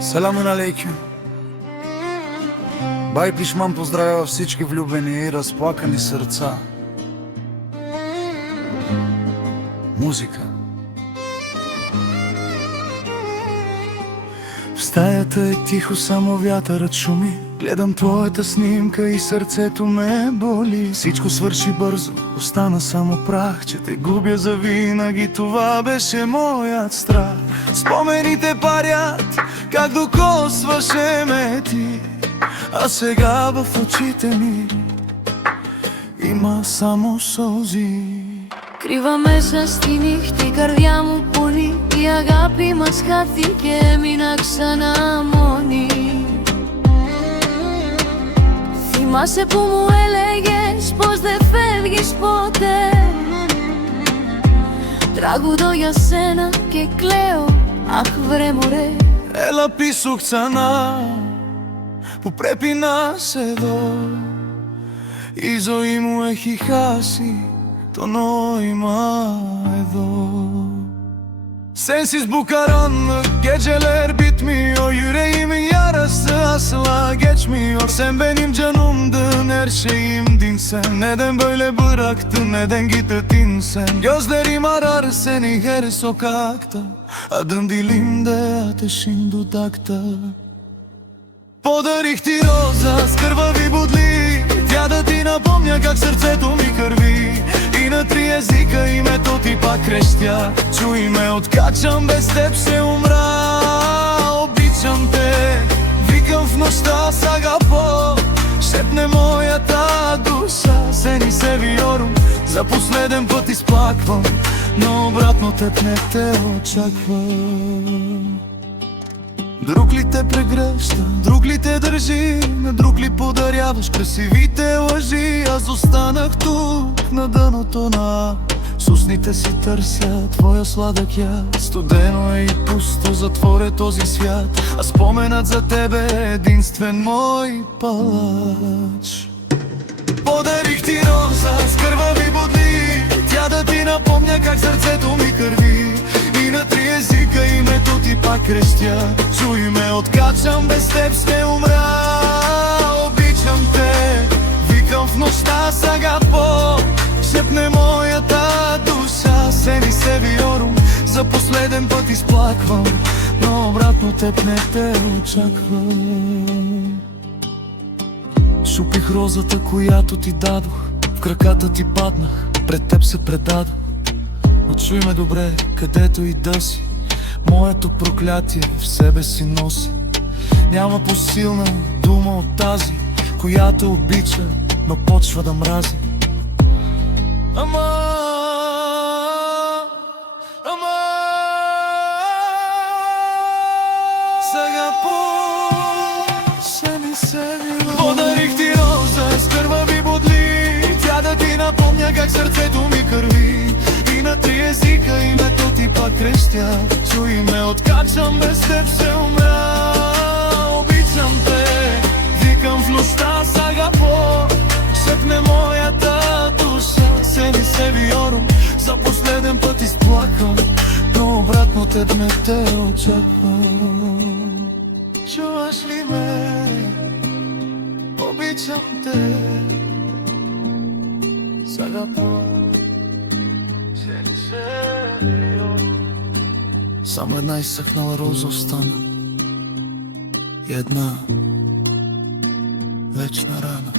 Саламун алейкум. Бай Пишман поздравява всички влюбени и разплакани сърца. Музика. В стаята е тихо, само вятърът шуми. Гледам твоята снимка и сърцето ме боли. Всичко свърши бързо, остана само прах, че те губя завинаги. Това беше моят страх. Спомените парят, как докосваше ме ти, а сега в очите ми има само сълзи. Κρύβα μέσα στη νύχτη, η καρδιά μου πονεί. Η αγάπη μας χάθηκε, έμεινα ξανά μόνη. Θυμάσαι που μου έλεγες πως δεν φεύγεις ποτέ. Τραγουδώ για σένα και κλαίω, αχ βρε μωρέ. Έλα πίσω ξανά, που πρέπει να σε δω. Η ζωή μου έχει χάσει το nόημα εδώ. Sensiz bu karanlık geceler bitmiyor. Yüreğimin yarası asla geçmiyor. Sen benim canımdın, her şeyimdin sen. Neden böyle bıraktın, neden gittin sen? Gözlerim arar seni her sokakta. Adın dilimde, ateşin dudakta. Подарих ти роза с кървави бодли, тя да ти напомня как сърцето ми кърви. И на три езика името ти пак крещя. Чуй ме, откачам, без теб ще умра. Обичам те, викам в нощта с агапо. Шепне моята душа, сени се виорум. За последен път изплаквам, но обратно теб не те очаквам. Друг ли те прегръща, друг ли те държи, на друг ли подаряваш красивите лъжи? Аз останах тук на дъното на с устните си търся твоя сладък яд. Студено е и пусто, затвор е този свят, а споменът за тебе е единствен мой палач. Подарих ти роза с кървави бодли, тя да ти напомня как сърцето ми кърви. И на три езика името ти пак крещя. Чуй ме, откачам, без теб ще умра. Обичам те, викам в нощта с агапо. Шепне моята душа, сени се виорум. За последен път изплаквам, но обратно теб не те очаквам. Шупих розата, която ти дадох, в краката ти паднах, пред теб се предадох. Но чуй ме добре, където и да си, моето проклятие в себе си носи. Няма по-силна дума от тази, която обича, но почва да мрази. Ама сега по-се ми се вила. Подарих ти роза с кървави бодли, тя да ти напомня как сърцето ми кърви. И на три езика името ти пак крещя. Чуй ме, откачам, без теб ще умра. Обичам те, викам в нощта с агапо. Шепне моята душа, сени се виорум. За последен път изплакам, но обратно теб не те очаквам. Чуваш ли ме? Обичам те с агапо. Само една изсъхнала роза остана и една вечна рана.